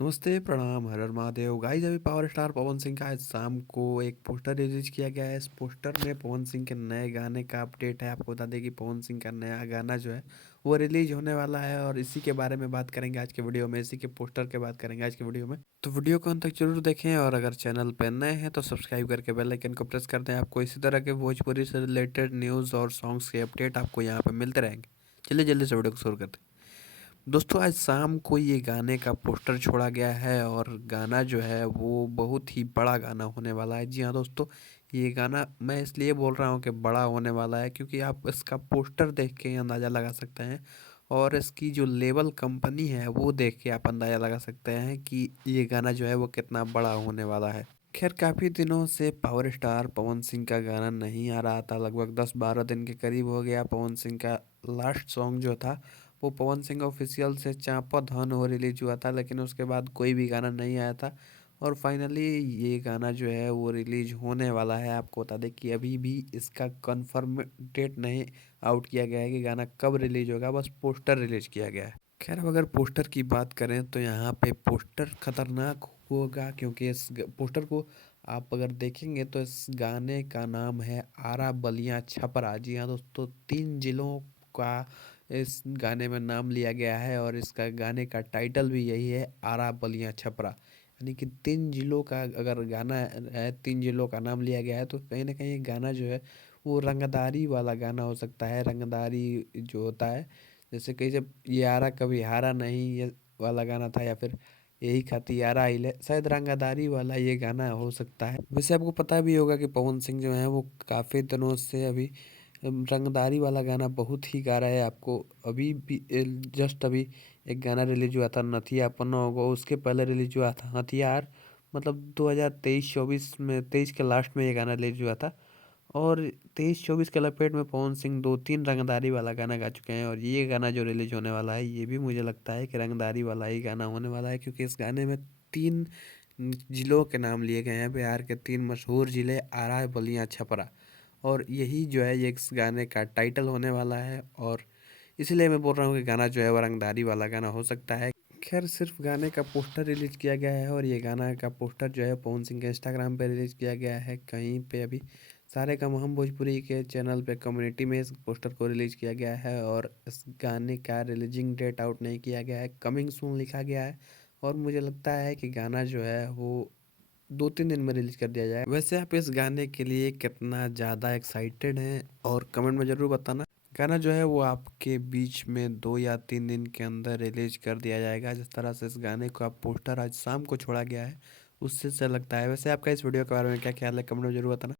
नमस्ते, प्रणाम, हर हर महादेव। गाइस अभी पावर स्टार पवन सिंह का आज शाम को एक पोस्टर रिलीज किया गया है। इस पोस्टर में पवन सिंह के नए गाने का अपडेट है। आपको बता दें कि पवन सिंह का नया गाना जो है वो रिलीज होने वाला है और इसी के बारे में बात करेंगे आज के वीडियो में। इसी के पोस्टर के बात करेंगे आज के वीडियो में, तो वीडियो को अंत तक जरूर देखें और अगर चैनल पर नए हैं तो सब्सक्राइब करके बेल आइकन को प्रेस कर दें। आपको इसी तरह के भोजपुरी से रिलेटेड न्यूज़ और सॉन्ग्स के अपडेट आपको यहाँ पर मिलते रहेंगे। चलिए जल्दी से वीडियो को शुरू करते हैं। दोस्तों आज शाम को ये गाने का पोस्टर छोड़ा गया है और गाना जो है वो बहुत ही बड़ा गाना होने वाला है। जी हाँ दोस्तों, ये गाना मैं इसलिए बोल रहा हूँ कि बड़ा होने वाला है क्योंकि आप इसका पोस्टर देख के अंदाज़ा लगा सकते हैं और इसकी जो लेबल कंपनी है वो देख के आप अंदाज़ा लगा सकते हैं कि ये गाना जो है वो कितना बड़ा होने वाला है। खैर काफ़ी दिनों से पावर स्टार पवन सिंह का गाना नहीं आ रहा था। लगभग 10-12 दिन के करीब हो गया। पवन सिंह का लास्ट सॉन्ग जो था वो पवन सिंह ऑफिशियल से चांपा धन हो रिलीज हुआ था, लेकिन उसके बाद कोई भी गाना नहीं आया था। और फाइनली ये गाना जो है वो रिलीज होने वाला है। आपको बता दें कि अभी भी इसका कंफर्म डेट नहीं आउट किया गया है कि गाना कब रिलीज होगा, बस पोस्टर रिलीज किया गया है। खैर अब अगर पोस्टर की बात करें तो यहाँ पे पोस्टर खतरनाक होगा क्योंकि इस पोस्टर को आप अगर देखेंगे तो इस गाने का नाम है आरा बलिया छपरा। जी हाँ दोस्तों, 3 जिलों का इस गाने में नाम लिया गया है और इसका गाने का टाइटल भी यही है, आरा बलिया छपरा। यानी कि 3 जिलों का अगर गाना है, 3 जिलों का नाम लिया गया है तो कहीं ना कहीं ये गाना जो है वो रंगदारी वाला गाना हो सकता है। रंगदारी जो होता है, जैसे कहीं जब ये आरा कभी हारा नहीं ये वाला गाना था, या फिर यही खाती यारा आइले, शायद रंगदारी वाला ये गाना हो सकता है। वैसे आपको पता भी होगा कि पवन सिंह जो है वो काफ़ी दिनों से अभी रंगदारी वाला गाना बहुत ही गा रहा है। आपको अभी भी जस्ट अभी एक गाना रिलीज हुआ था नथिया पन्ना होगा, उसके पहले रिलीज हुआ था हथियार। मतलब 2023-24 में, 23 के लास्ट में ये गाना रिलीज हुआ था। और 23-24 के लपेट में पवन सिंह 2-3 रंगदारी वाला गाना गा चुके हैं और ये गाना जो रिलीज होने वाला है ये भी मुझे लगता है कि रंगदारी वाला ही गाना होने वाला है, क्योंकि इस गाने में 3 जिलों के नाम लिए गए हैं। बिहार के 3 मशहूर जिले आरा बलिया छपरा, और यही जो है ये इस गाने का टाइटल होने वाला है। और इसलिए मैं बोल रहा हूँ कि गाना जो है वो रंगदारी वाला गाना हो सकता है। खैर सिर्फ गाने का पोस्टर रिलीज किया गया है और ये गाना का पोस्टर जो है पवन सिंह के इंस्टाग्राम पे रिलीज किया गया है। कहीं पे अभी सारे काम हम भोजपुरी के चैनल पे कम्युनिटी में इस पोस्टर को रिलीज किया गया है और इस गाने का रिलीजिंग डेट आउट नहीं किया गया है, कमिंग सून लिखा गया है। और मुझे लगता है कि गाना जो है वो 2-3 दिन में रिलीज कर दिया जाए। वैसे आप इस गाने के लिए कितना ज़्यादा एक्साइटेड हैं और कमेंट में ज़रूर बताना। गाना जो है वो आपके बीच में 2 या 3 दिन के अंदर रिलीज कर दिया जाएगा। जिस तरह से इस गाने का पोस्टर आज शाम को छोड़ा गया है उससे लगता है। वैसे आपका इस वीडियो के बारे में क्या ख्याल है, कमेंट में जरूर बताना।